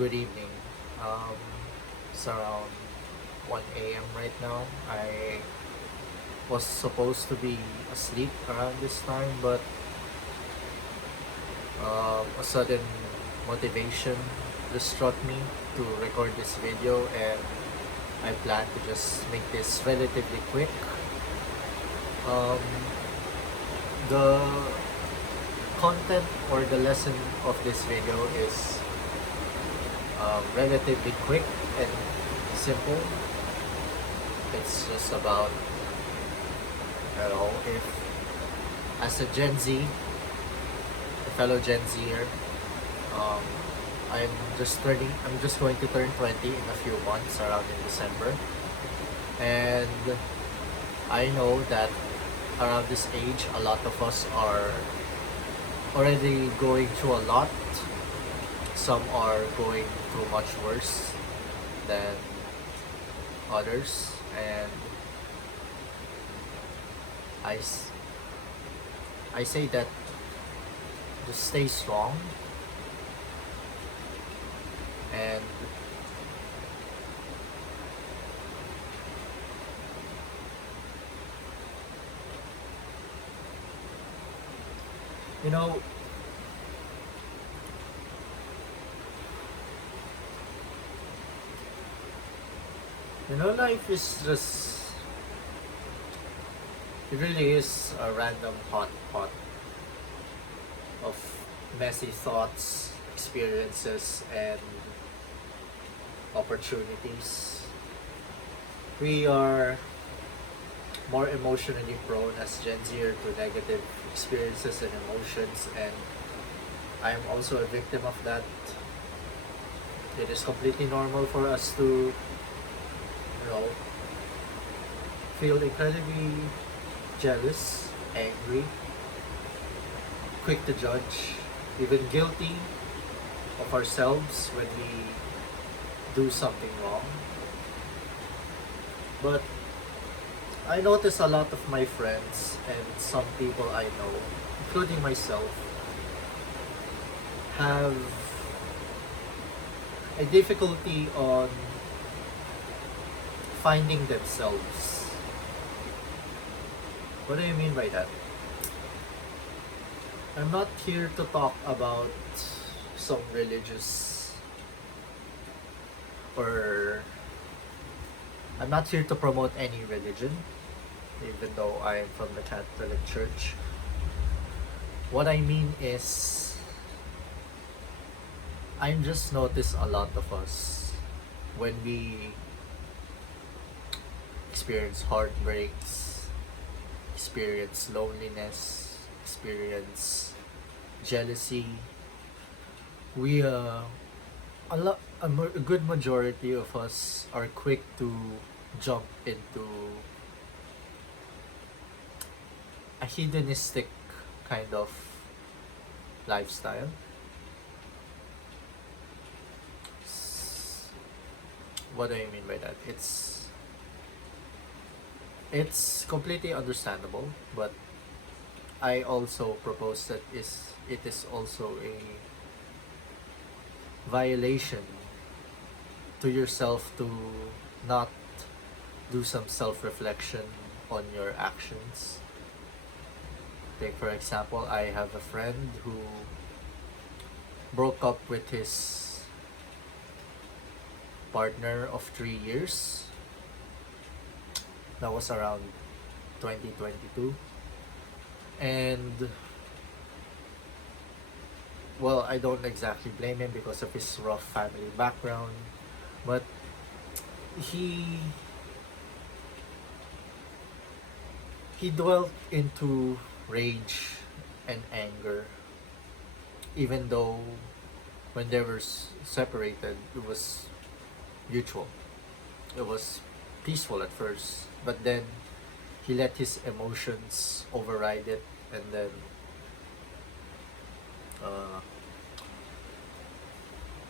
Good evening. Um, it's around 1 a.m. right now. I was supposed to be asleep around this time, but a sudden motivation just struck me to record this video, and I plan to just make this relatively quick. Um, the content or the lesson of this video is relatively quick and simple. It's just about, if as a Gen Z, a fellow Gen Zer, um, I'm just going to turn 20 in a few months, around in December. And I know that around this age, a lot of us are already going through a lot. Some are going through much worse than others, and I, s- I say that just stay strong, and you know life is just, it really is a random hot pot of messy thoughts, experiences, and opportunities. We are more emotionally prone as Gen Z to negative experiences and emotions, and I am also a victim of that. It is completely normal for us to, feel incredibly jealous, angry, quick to judge, even guilty of ourselves when we do something wrong. But I notice a lot of my friends and some people I know, including myself, have a difficulty on finding themselves. What do you mean by that? I'm not here to talk about some religious, or I'm not here to promote any religion, even though I am from the Catholic Church. What I mean is, I just notice a lot of us, when we experience heartbreaks, experience loneliness, experience jealousy, we a good majority of us are quick to jump into a hedonistic kind of lifestyle. What do I mean by that? It's completely understandable, but I also propose that it is also a violation to yourself to not do some self-reflection on your actions. Take for example, I have a friend who broke up with his partner of 3 years. That was around 2022. And well, I don't exactly blame him because of his rough family background, but he he dwelt into rage and anger, even though when they were separated, it was mutual. It was peaceful at first, but then he let his emotions override it, and then uh,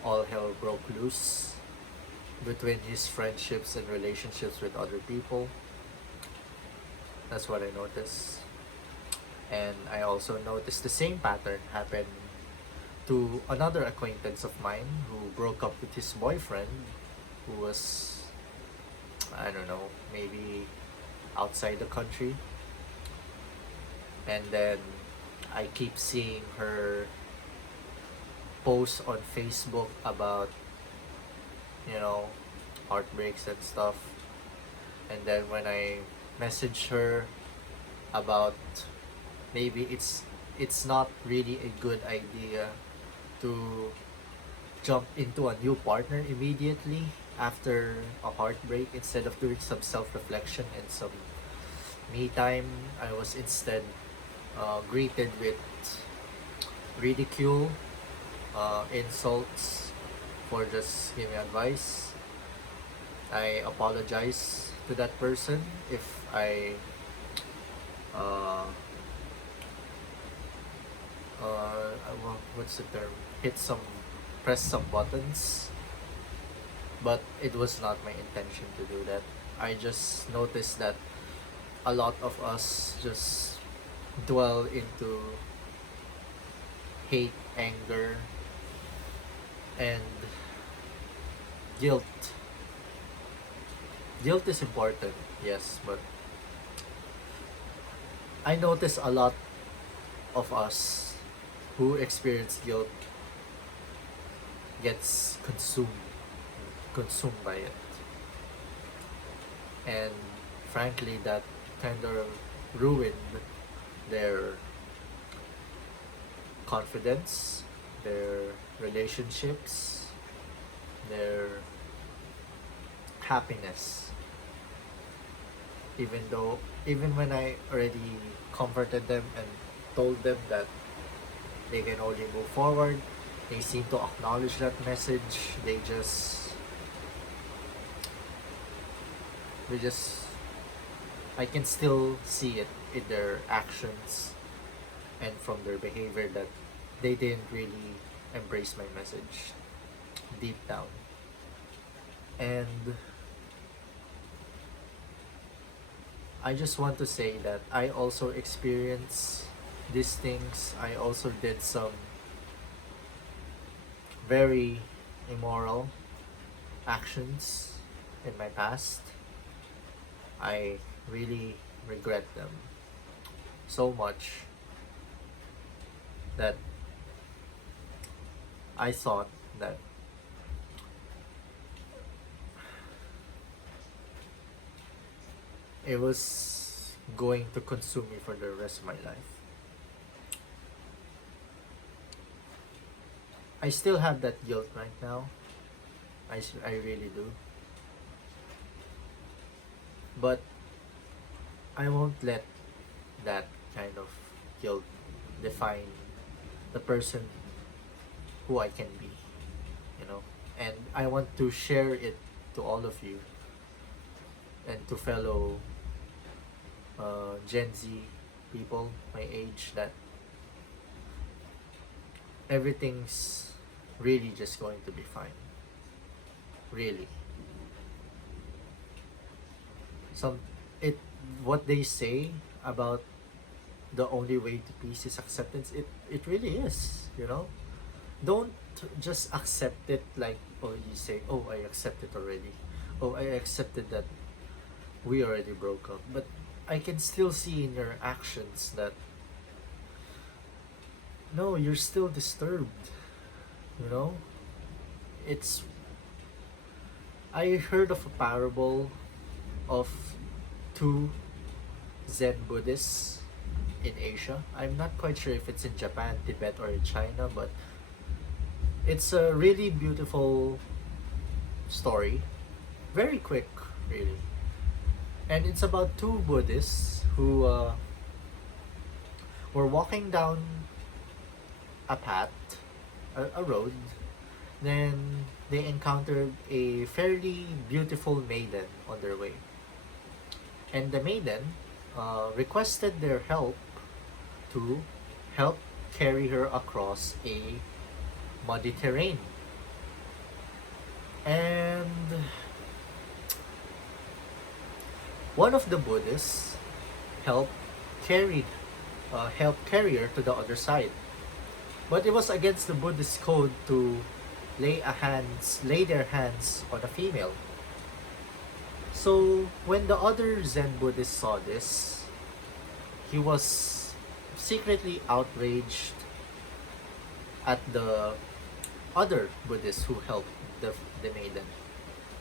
all hell broke loose between his friendships and relationships with other people. That's what I noticed. And I also noticed the same pattern happen to another acquaintance of mine who broke up with his boyfriend, who was, I don't know, maybe outside the country. And then I keep seeing her post on Facebook about, you know, heartbreaks and stuff. And then when I message her about maybe it's not really a good idea to jump into a new partner immediately after a heartbreak, instead of doing some self-reflection and some me time, I was instead greeted with ridicule, insults for just giving advice. I apologize to that person if I uh, what's the term? Press some buttons, but it was not my intention to do that. I just noticed that a lot of us just dwell into hate, anger, and guilt. Guilt is important, yes, but I notice a lot of us who experience guilt gets consumed by it. And frankly, that kind of ruined their confidence, their relationships, their happiness. Even when I already comforted them and told them that they can only move forward, they seem to acknowledge that message. They just I can still see it in their actions and from their behavior that they didn't really embrace my message deep down. And I just want to say that I also experienced these things. I also did some very immoral actions in my past. I really regret them so much that I thought that it was going to consume me for the rest of my life. I still have that guilt right now. I really do. But I won't let that kind of guilt define the person who I can be, you know. And I want to share it to all of you and to fellow Gen Z people my age, that everything's really just going to be fine. Really. Some it What they say about the only way to peace is acceptance, it really is, you know. Don't just accept it like, oh, you say, oh, I accept it already. Oh, I accepted that we already broke up. But I can still see in your actions that no, you're still disturbed, you know. It's I heard of a parable of two Zen Buddhists in Asia. I'm not quite sure if it's in Japan, Tibet, or in China, but it's a really beautiful story. Very quick, really. And it's about two Buddhists who were walking down a path, a road. Then they encountered a fairly beautiful maiden on their way. And the maiden requested their help to help carry her across a muddy terrain. And one of the Buddhists helped carry help carry her to the other side. But it was against the Buddhist code to lay their hands on a female. So when the other Zen Buddhist saw this, he was secretly outraged at the other Buddhists who helped the maiden.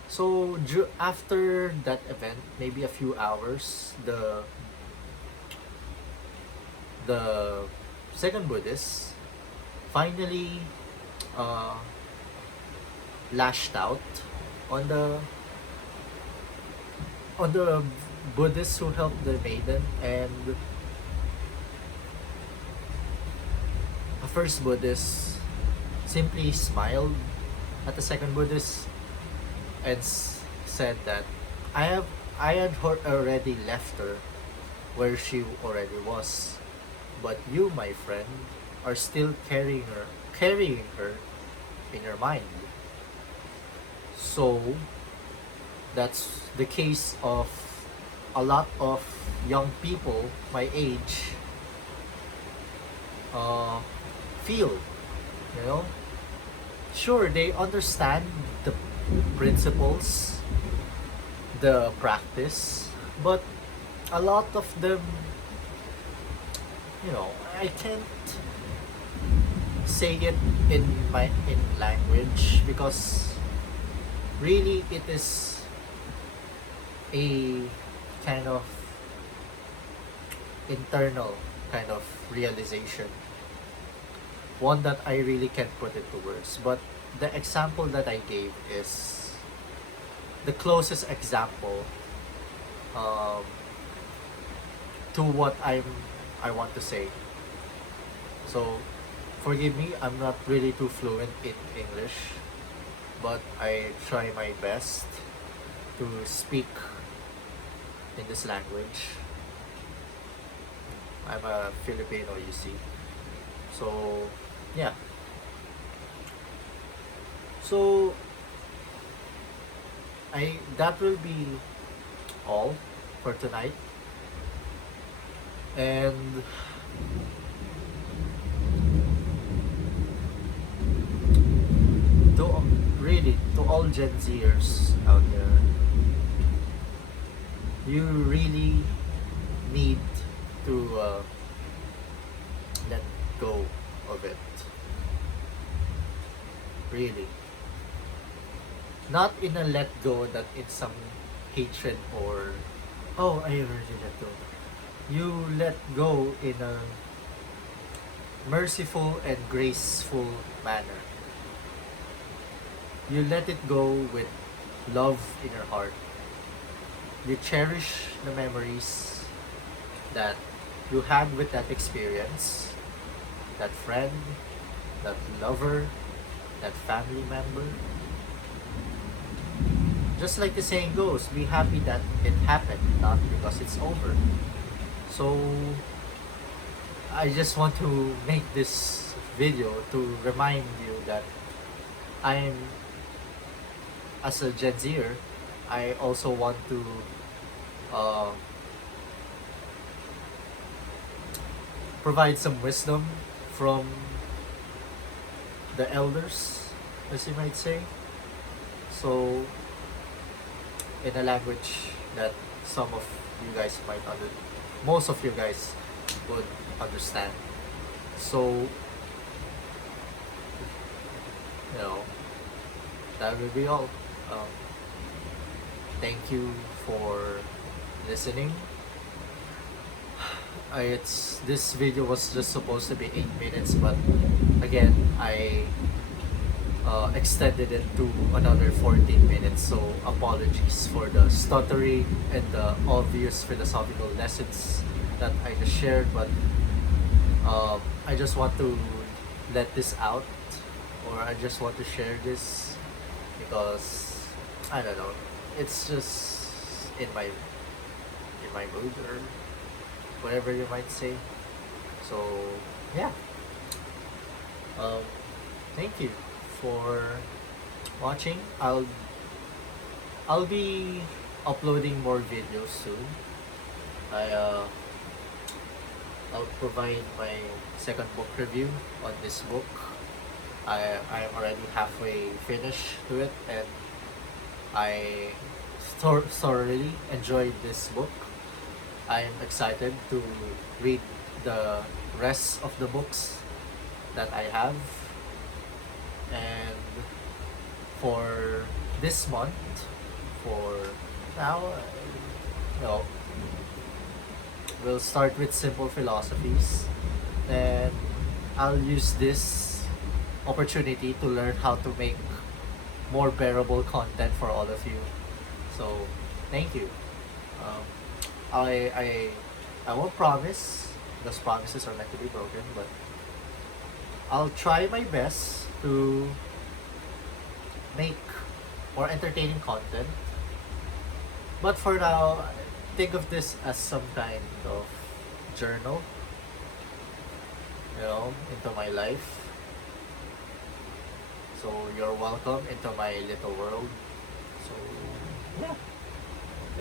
So after that event, maybe a few hours, the second Buddhist finally uh, lashed out on the Buddhists who helped the maiden, and the first Buddhist simply smiled at the second Buddhist and said that I had already left her where she already was, but you, my friend, are still carrying her in your mind. So that's the case of a lot of young people my age feel, you know. Sure, they understand the principles, the practice, but a lot of them, I can't say it in language because really it is a kind of internal kind of realization, one that I really can't put into words. But the example that I gave is the closest example um, to what I want to say. So forgive me, I'm not really too fluent in English, but I try my best to speak in this language. I'm a Filipino, you see. So yeah. So that will be all for tonight. And to really to all Gen Zers out there, you really need to let go of it. Really. Not in a let go that it's some hatred or, oh, I already let go. You let go in a merciful and graceful manner. You let it go with love in your heart. You cherish the memories that you had with that experience, that friend, that lover, that family member. Just like the saying goes, be happy that it happened, not because it's over. So I just want to make this video to remind you that I'm, as a Gen Zer, I also want to uh, provide some wisdom from the elders, as you might say. So in a language that some of you guys might most of you guys would understand. So that will be all. Thank you for listening. This video was just supposed to be 8 minutes, but again I extended it to another 14 minutes, so apologies for the stuttering and the obvious philosophical lessons that I just shared, but I just want to let this out, or I just want to share this because I don't know, it's just in my mood or whatever you might say. So yeah, thank you for watching. I'll be uploading more videos soon. I'll provide my second book review on this book. I'm already halfway finished to it, and I thoroughly enjoyed this book. I'm excited to read the rest of the books that I have. And for this month, for now, you know, we'll start with simple philosophies. And I'll use this opportunity to learn how to make more bearable content for all of you. So, thank you. Um, I, I, I won't promise, because promises are meant to be broken, but I'll try my best to make more entertaining content. But for now, think of this as some kind of journal, into my life. So you're welcome into my little world. So yeah,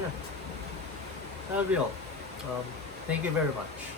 yeah, that'll be all. Thank you very much.